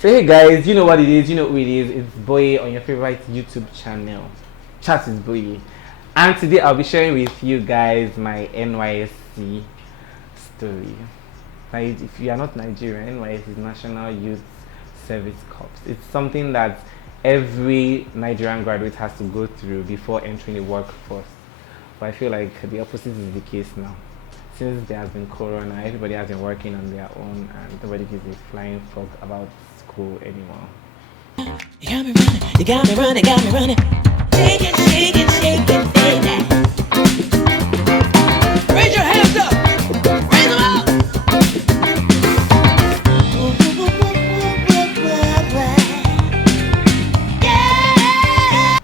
So hey guys, you know what it is, you know who it is. It's Boy on your favorite YouTube channel. Chat is Boy. And today I'll be sharing with you guys my NYSC story. Like, if you are not Nigerian, NYSC is National Youth Service Corps. It's something that every Nigerian graduate has to go through before entering the workforce. But I feel like the opposite is the case now. Since there has been corona, everybody has been working on their own and nobody gives a flying fuck about school anymore. You got me running, you got me running, got me running. Shake it, shake it, shake it, baby. Raise your hands up, raise them up. Yeah.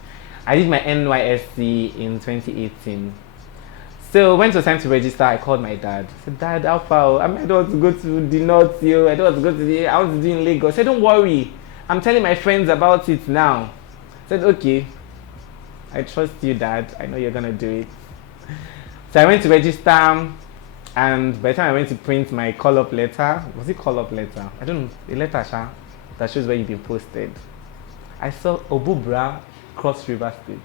I did my NYSC in 2018. So when it was time to register, I called my dad. I said, Dad, how far? I don't want to go to the north, I don't want to go to the, I want to do in Lagos. I said, don't worry. I'm telling my friends about it now. I said, okay. I trust you, Dad. I know you're going to do it. So I went to register, and by the time I went to print my call-up letter, was it call-up letter? I don't know, a letter, that shows where you've been posted. I saw OBUBRA, Cross River State.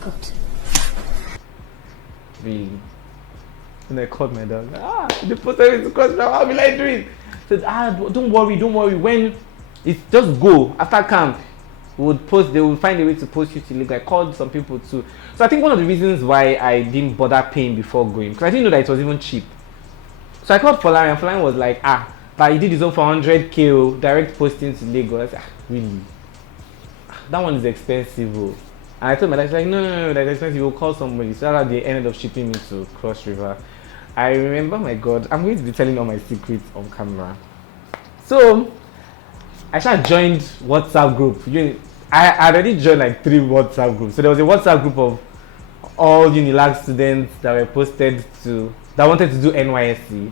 God. Really. And I called my dad. The posted me to Cross River. How will I do it? I said, don't worry. When it's just go after camp, they would find a way to post you to Lagos. I called some people too. So I think one of the reasons why I didn't bother paying before going, because I didn't know that it was even cheap. So I called Folari, and Folari was like, but he did his own for 100K direct posting to Lagos. I said, really? That one is expensive. And I told my dad, like, no, that's expensive. We'll call somebody. So that's how they ended up shipping me to Cross River. I remember, my God, I'm going to be telling all my secrets on camera. So I joined WhatsApp group. I already joined like 3 WhatsApp groups. So there was a WhatsApp group of all Unilag students that were posted that wanted to do NYSC.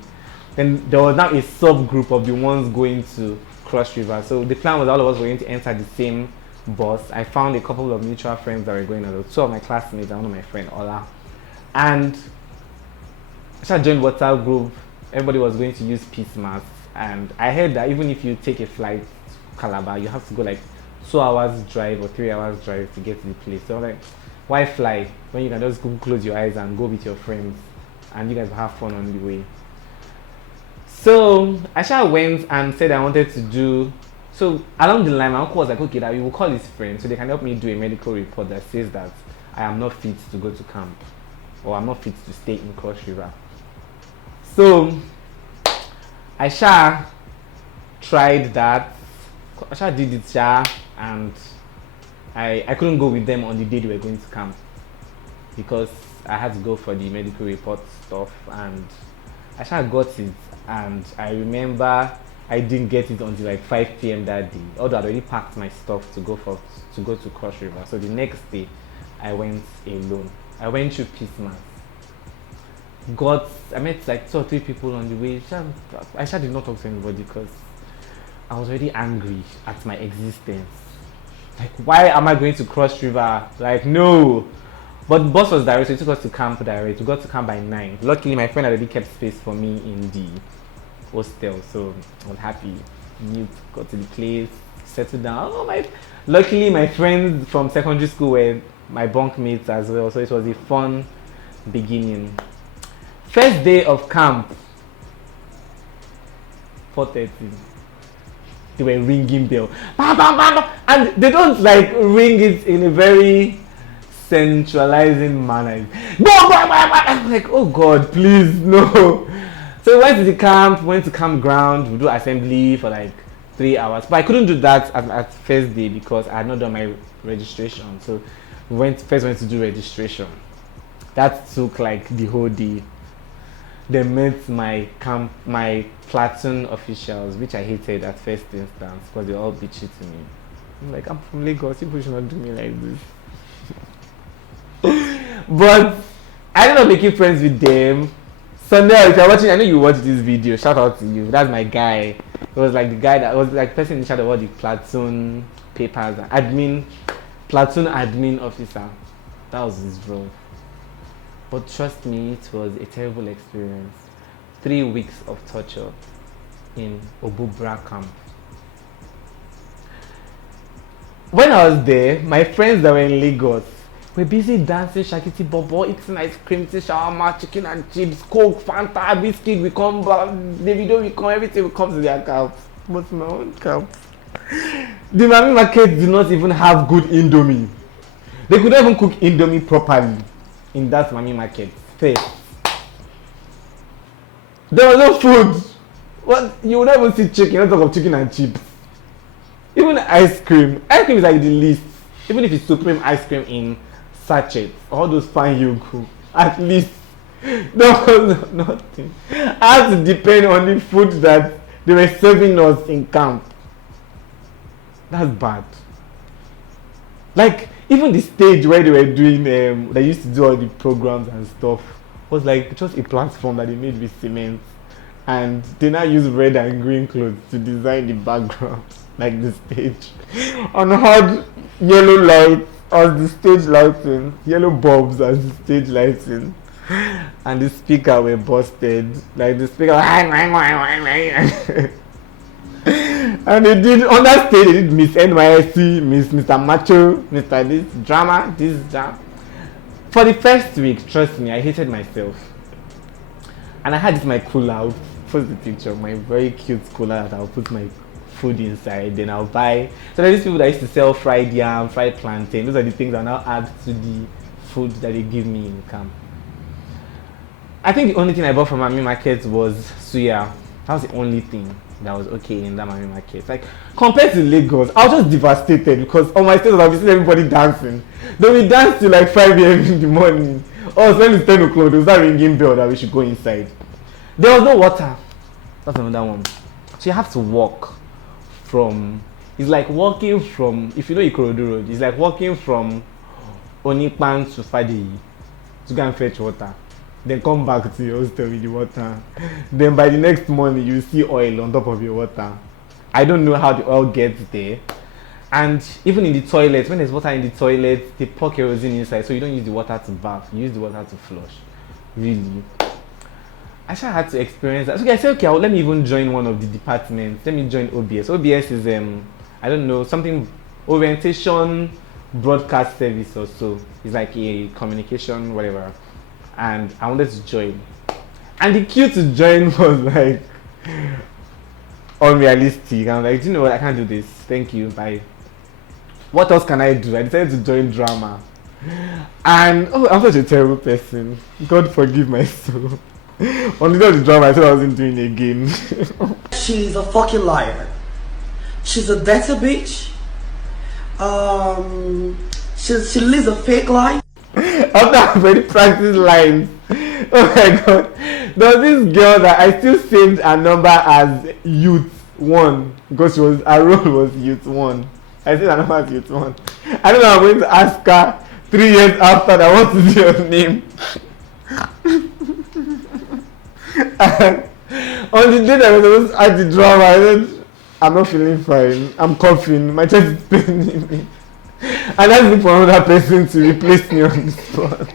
Then there was now a subgroup of the ones going to Cross River. So the plan was all of us were going to enter the same bus. I found a couple of mutual friends that were going on. 2 of my classmates and one of my friend Ola. And I joined WhatsApp group. Everybody was going to use peace masks. And I heard that even if you take a flight to Calabar, you have to go like 2 hours drive or 3 hours drive to get to the place. So I'm like, why fly when you can just go close your eyes and go with your friends and you guys will have fun on the way? So I went and said I wanted to do. So along the line, my uncle was like, okay, that we will call his friend so they can help me do a medical report that says that I am not fit to go to camp or I'm not fit to stay in Cross River. So I tried that. I did it, and I couldn't go with them on the day they were going to camp because I had to go for the medical report stuff, and I got it, and I remember I didn't get it until like 5 p.m. that day. Although I'd already packed my stuff to go to Cross River. So the next day I went alone. I went through peace mass. I met like 2 or 3 people on the way. I did not talk to anybody because I was already angry at my existence. Like, why am I going to Cross River? Like, no. But the bus was direct, so it took us to camp direct. We got to camp by 9. Luckily, my friend already kept space for me in the hostel, so I was happy. Got to the place, settled down. Luckily, my friends from secondary school were my bunk mates as well, so it was a fun beginning. First day of camp, 4:30. They were ringing bell, and they don't like ring it in a very centralizing manner. I'm like, oh God, please no. So we went to the camp, went to campground, we do assembly for like 3 hours. But I couldn't do that at first day because I had not done my registration. So we first went to do registration. That took like the whole day. They met my platoon officials, which I hated at first instance because they all bitchy to me. I'm like, I'm from Lagos, people should not do me like this. But I ended up making friends with them. Sunday, if you're watching, I know you watch this video. Shout out to you. That's my guy. It was like the guy that was like person in charge of all the platoon papers, platoon admin officer. That was his role. But trust me, it was a terrible experience. 3 weeks of torture in OBUBRA camp. when I was there, my friends that were in Lagos were busy dancing, shakiti bobo, eating ice cream, eating shawarma, chicken and chips, coke, Fanta, biscuit. We come back, the video we come, everything will come to their camp. But my own camp, the Mami market do not even have good Indomie. They could not even cook Indomie properly in that Mami market. First, there was no food. What, you would not even see chicken, not talk of chicken and chips. Even ice cream. Ice cream is like the least. Even if it's supreme ice cream in sachets, all those fine yogurt, at least no, nothing. I had to depend on the food that they were serving us in camp. That's bad. Like, even the stage where they were doing, they used to do all the programs and stuff, was like just a platform that they made with cement. And they now use red and green clothes to design the background, like the stage. On had yellow lights as the stage lighting, yellow bulbs as the stage lighting. And the speaker were busted. Like the speaker and they did on that stage they did Miss NYSC, Mr. Macho, Mr. This drama, this drama. For the first week, trust me, I hated myself. And I had this my cooler. I'll post the picture of my very cute cooler that I'll put my food inside, then I'll buy. So there's these people that used to sell fried yam, fried plantain. Those are the things I now add to the food that they give me in camp. I think the only thing I bought from Mami Market was suya. That was the only thing that was okay in that Mami Market. Like, compared to Lagos, I was just devastated because on my status I'll be seeing everybody dancing. Then we dance till like 5 a.m. in the morning. Oh, so when it's 10 o'clock, there was that ringing bell that we should go inside. There was no water. That's another one. So you have to walk from, it's like walking from, if you know Ikorodu Road, it's like walking from Onipan to Fadeyi to go and fetch water. Then come back to your hostel with the water. Then by the next morning, you see oil on top of your water. I don't know how the oil gets there. And even in the toilet, when there's water in the toilet, they pour kerosene inside, so you don't use the water to bath, you use the water to flush. Really. I actually had to experience that. So I said, okay, let me even join one of the departments. Let me join OBS. OBS is, I don't know, something, orientation broadcast service or so. It's like a communication, whatever. And I wanted to join. And the cue to join was like unrealistic. I'm like, do you know what? I can't do this. Thank you. Bye. What else can I do? I decided to join drama. And oh, I'm such a terrible person. God forgive my soul. On the day of the drama, I thought I wasn't doing it again. She's a fucking liar. She's a dirty bitch. She lives a fake life. After I've already practiced lines, oh my god, there was this girl that I still saved her number as Youth 1 because her role was Youth 1. I saved her number as Youth 1. I don't know, I'm going to ask her 3 years after that, what is your name? And on the day that I was supposed to add the drama, I said, I'm not feeling fine, I'm coughing, my chest is paining me. And that's it for another person to replace me on the spot.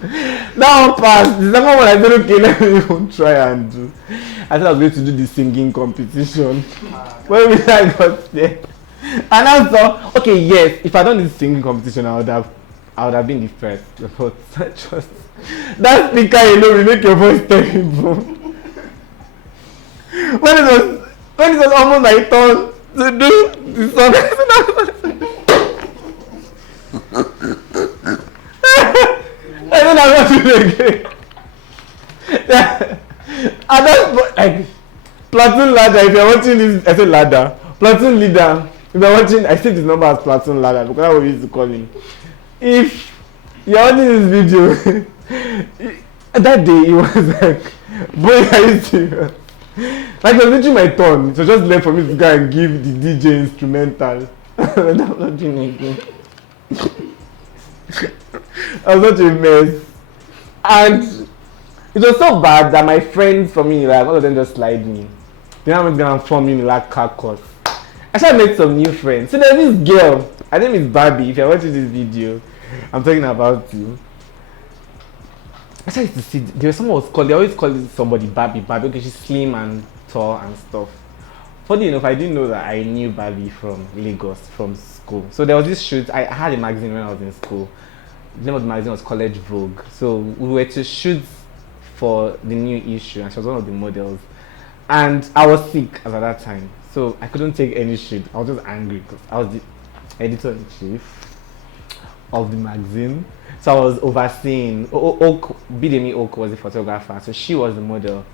That one passed. The second one I said, okay, let me even try and do. I thought I was going to do the singing competition. When I got there. And I thought, okay, yes, if I done this singing competition, I would have been the first. But just that speaker alone will make your voice terrible. When it was almost my turn to do the song, I don't know what to do again. I don't like platoon ladder. If you're watching this, I said ladder. Platoon leader. If you're watching, I saved his number as platoon ladder because that's what we used to call him. If you're watching this video, that day it was like, boy, are you serious? Like it was literally my turn. So just left for me to go and give the DJ instrumental. I'm not doing anything. I was such a mess. And it was so bad that my friends from me, like all of them just slide me. Then I was gonna form me like carcass. I started made some new friends. So there's this girl, her name is Barbie. If you're watching this video, I'm talking about you. I started to see they always call somebody Barbie. Okay, she's slim and tall and stuff. Funny enough, I didn't know that I knew Barbie from Lagos, from school. So there was this shoot. I had a magazine when I was in school. The name of the magazine was College Vogue. So we were to shoot for the new issue, and she was one of the models. And I was sick at that time, so I couldn't take any shoot. I was just angry because I was the editor-in-chief of the magazine. So I was overseeing. Bidemi Oak was the photographer, so she was the model.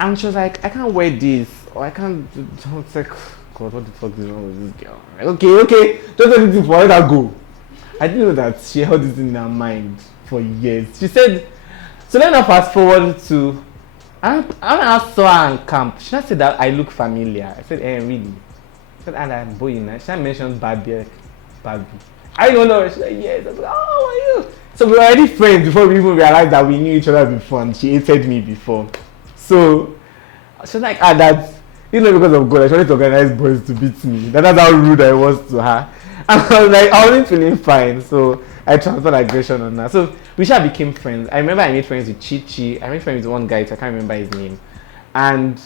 And she was like, I can't wear this, or I can't. I was like, God, what the fuck is wrong with this girl? I'm like, okay, just let it for let her go. I didn't know that she held this in her mind for years. She said, so then I fast forward to, I saw her in camp. She said that I look familiar. I said, really? I said, and I'm boy. She mentioned Barbie. I don't know. She's like, yes. I was like, oh, how are you? So we were already friends before we even realized that we knew each other before, and she hated me before. So she was like, that, because of God, I tried to organize boys to beat me. That's how rude I was to her. And I was like, I wasn't feeling fine, so I transferred aggression on her. So we became friends. I remember I made friends with Chichi. I made friends with one guy, so I can't remember his name. And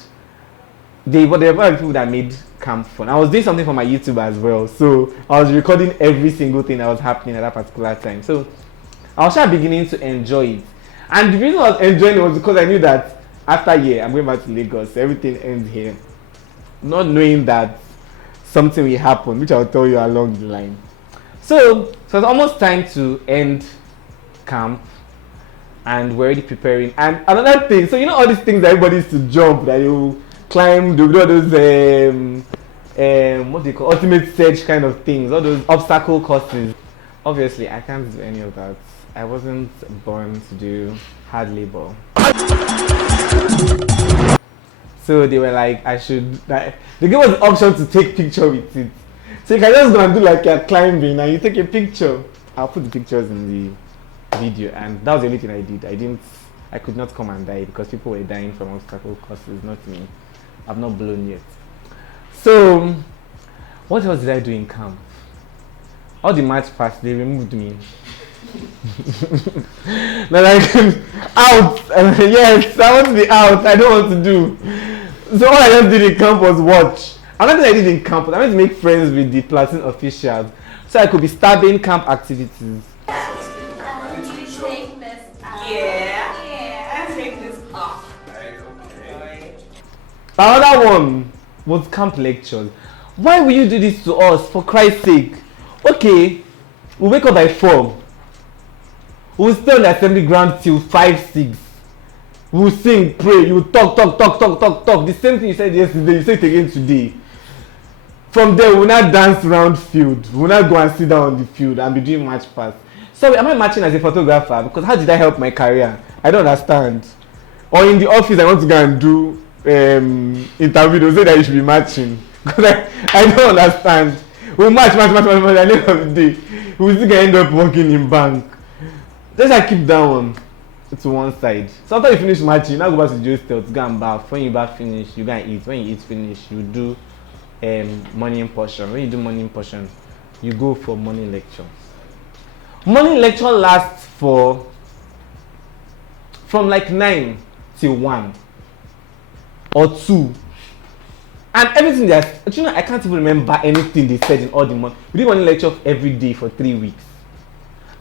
there were other people that made camp fun. I was doing something for my YouTube as well, so I was recording every single thing that was happening at that particular time. So I was beginning to enjoy it. And the reason I was enjoying it was because I knew that after a year, I'm going back to Lagos, so everything ends here. Not knowing that something will happen, which I'll tell you along the line. So it's almost time to end camp, and we're already preparing. And another thing, so all these things that everybody used to jump, that you climb, do all those what do you call, ultimate stage kind of things, all those obstacle courses. Obviously, I can't do any of that. I wasn't born to do hard labor. So they were like, they gave us the option to take picture with it. So you can just go and do like you're climbing and you take a picture. I'll put the pictures in the video, and that was the only thing I did. I could not come and die because people were dying from obstacle courses, not me. I've not blown yet. So what else did I do in camp? All the match pass, they removed me. Now like out. Yes, I want to be out. I don't want to do. So all I just did in camp was watch. Another thing I did in camp was I went to make friends with the platoon officials, so I could be stabbing camp activities. Another one was camp lectures. Why will you do this to us, for Christ's sake? Okay, we wake up by 4. We'll stay on the assembly ground till 5, 6. We'll sing, pray, you talk. The same thing you said yesterday, you say it again today. From there, we'll not dance around field. We'll not go and sit down on the field and be doing match pass. Sorry, am I matching as a photographer? Because how did I help my career? I don't understand. Or in the office, I want to go and do interview, they'll say that you should be matching. Because I don't understand. We'll match, at the end of the day. We'll still end up working in bank. Just keep that one to one side. So after you finish matching, you now go back to the hostel to go and bath. When you bath finish, you go and eat. When you eat finish, you do morning portion. When you do morning portion, you go for morning lecture. Morning lecture lasts from like 9 till 1 or 2. And everything I can't even remember anything they said in all the months. We did morning lecture every day for 3 weeks.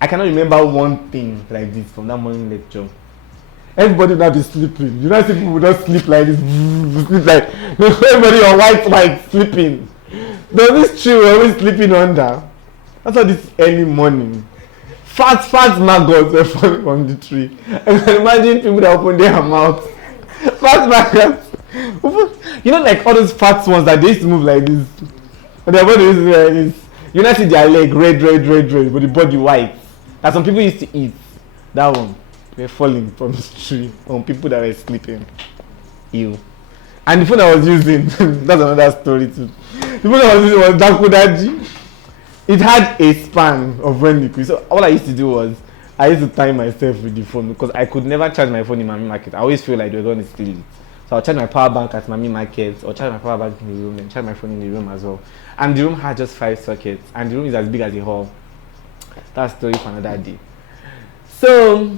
I cannot remember one thing like this from that morning lecture. Everybody will not be sleeping. You know, see people will not sleep like this. Sleep like everybody on white sleeping. There's this tree we're always sleeping under. That's why this early morning. Fat maggots were falling from the tree. I can imagine people that open their mouth. Fat maggots. Like all those fat ones that they used to move like this. But their body used to be like this. You not see their leg red, but the body white. That some people used to eat. That one. They were falling from the tree on people that were sleeping. Ew. And the phone I was using, that's another story too. The phone I was using was Dakodaji. It had a span of when liquid. So all I used to do was I used to time myself with the phone because I could never charge my phone in Mami Market. I always feel like they were going to steal it. So I'll charge my power bank at Mami Market or charge my power bank in the room and charge my phone in the room as well. And the room had just 5 sockets and the room is as big as the hall. That's story for another day. So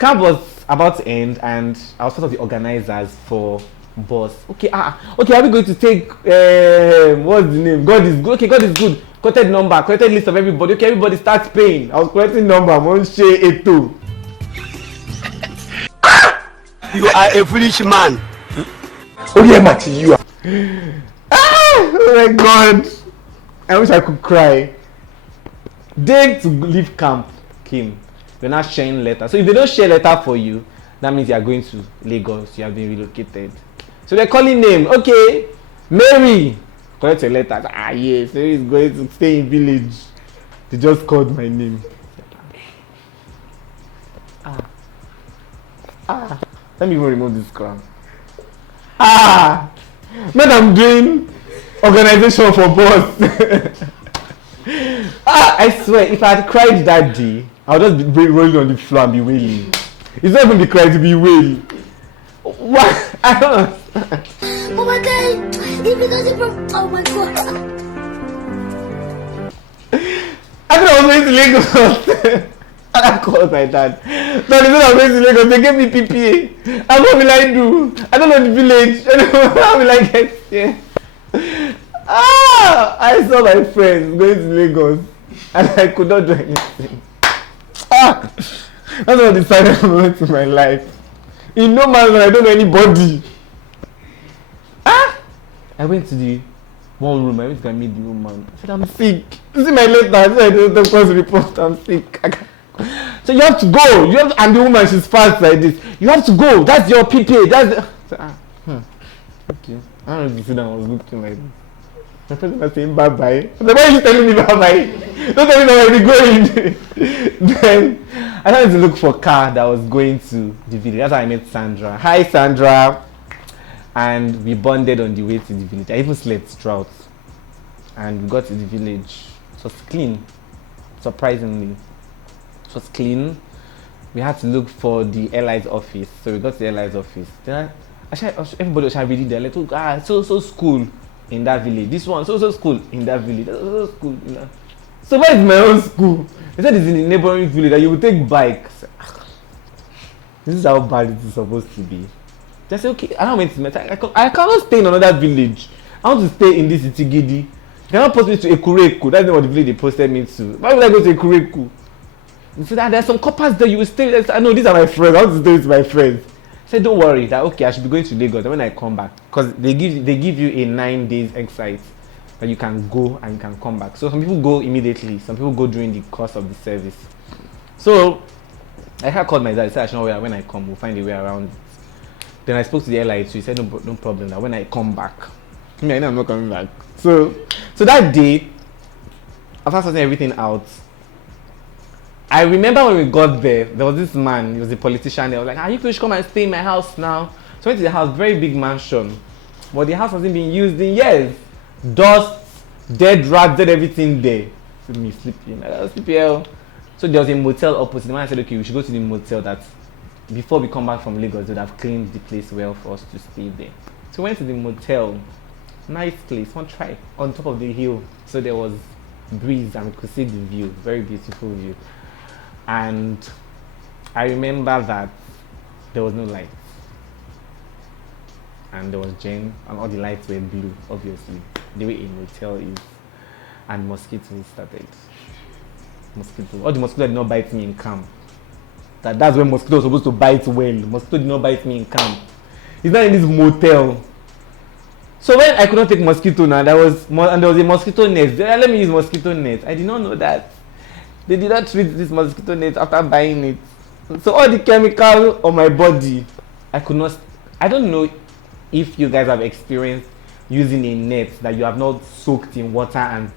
camp was about to end and I was part of the organizers for boss. Okay, okay, are we going to take what's the name? God is good. Okay, God is good. Quoted number, quoted list of everybody. Okay, everybody starts paying. I was collecting number. One share 82. You are a foolish man. Oh yeah, Mati, you are. Oh my God! I wish I could cry. Day to leave camp came. They're not sharing letter. So if they don't share letter for you, that means you are going to Lagos. You have been relocated. So they're calling name. Okay, Mary. Collect a letter. Yes, Mary is going to stay in village. They just called my name. Let me even remove this crown. Man, I'm doing organization for boss. I swear, if I had cried that day, I would just be rolling on the floor and be wailing. It's not even be crying, to be wailing. What? I don't know. Oh my God! If it doesn't from, oh my God! I thought I was going to Lagos. I called my dad. No, they said I was going to Lagos. They gave me PPA. And what will I do? I don't know the village. I don't know how will I get here. I saw my friends going to Lagos and I could not do anything. That's what decided moment in my life. In no man's land, I don't know anybody. I went to the one room. I went to meet the woman. I said, I'm sick. You see my letter. I said, I don't know the report. I'm sick. So you have to go. You have to, and the woman, she's fast like this. You have to go. That's your PPA. That's the, okay. I don't know if you see that I was looking like this. My friend was saying bye-bye. I said, why are you telling me bye-bye? Don't tell me that I'll be going. Then I started to look for a car that was going to the village. That's how I met Sandra. Hi, Sandra. And we bonded on the way to the village. I even slept throughout. And we got to the village. It was clean, surprisingly. It was clean. We had to look for the airline's office. So we got to the airline's office. Then everybody was ready there. Like, so school in that village. This one, so school in that village. So school in that. So where is my own school? They said it's in the neighboring village that you will take bikes. This is how bad it is supposed to be. They say, okay, I don't want to I cannot stay in another village. I want to stay in this Itigidi. You cannot post me to Ekureku. That's not what the village they posted me to. Why would I go to Ekureku? They said, there's some coppers there, you will stay. I know, these are my friends. I want to stay with my friends. I said, don't worry. That okay, I should be going to Lagos when I come back. Because they give you a 9 days exercise that you can go and you can come back. So some people go immediately. Some people go during the course of the service. So I had called my dad. He said, I should know when I come, we'll find a way around it. Then I spoke to the airline too. He said, no problem, that when I come back. I know I'm not coming back. So that day, after sorting everything out, I remember when we got there was this man, he was a politician. They was like, you should come and stay in my house now. So I went to the house, very big mansion. But the house hasn't been used in years. Dust, dead rats, dead everything there. So me sleeping. I was sleeping. So there was a motel opposite. The man said, okay, we should go to the motel that before we come back from Lagos, they would have cleaned the place well for us to stay there. So we went to the motel. Nice place, one try, on top of the hill. So there was breeze and we could see the view, very beautiful view. And I remember that there was no light. And there was Jane, and all the lights were blue, obviously, the way a motel is. And mosquitoes started. All the mosquitoes did not bite me in camp. That's when mosquito was supposed to bite well. Mosquito did not bite me in camp. It's not in this motel. So when I could not take mosquito now, there was a mosquito net. Let me use mosquito net. I did not know that. They did not treat this mosquito net after buying it. So all the chemical on my body, I could not. I don't know if you guys have experienced using a net that you have not soaked in water and